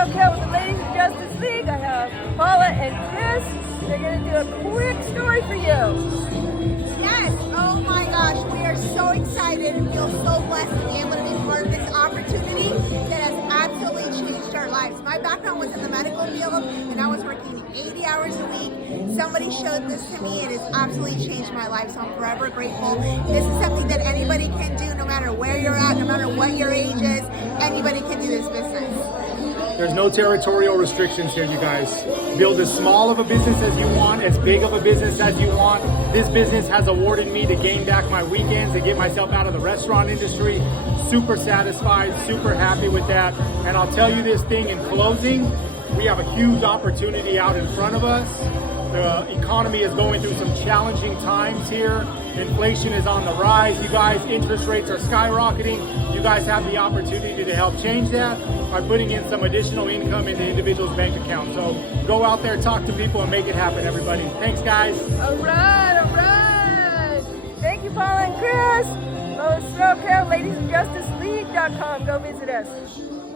Threlkeld with the Ladies of Justice League. I have Paula and Chris. They're going to do a quick story for you. Yes, oh my gosh, we are so excited and feel so blessed to be able to be part of this opportunity that has absolutely changed our lives. My background was in the medical field and I was working 80 hours a week. Somebody showed this to me and it's absolutely changed my life, so I'm forever grateful. This is something that anybody can do no matter where you're at, no matter what your age is, anybody can do this business. There's no territorial restrictions here, you guys. Build as small of a business as you want, as big of a business as you want. This business has awarded me to gain back my weekends and get myself out of the restaurant industry. Super satisfied, super happy with that. And I'll tell you this thing in closing, we have a huge opportunity out in front of us. The economy is going through some challenging times here. Inflation is on the rise, you guys. Interest rates are skyrocketing. You guys have the opportunity to help change that by putting in some additional income in the individual's bank account. So go out there, talk to people, and make it happen, everybody. Thanks, guys. All right, all right. Thank you, Paula and Chris. Lois Threlkeld, ladiesofjusticeleague.com. Go visit us.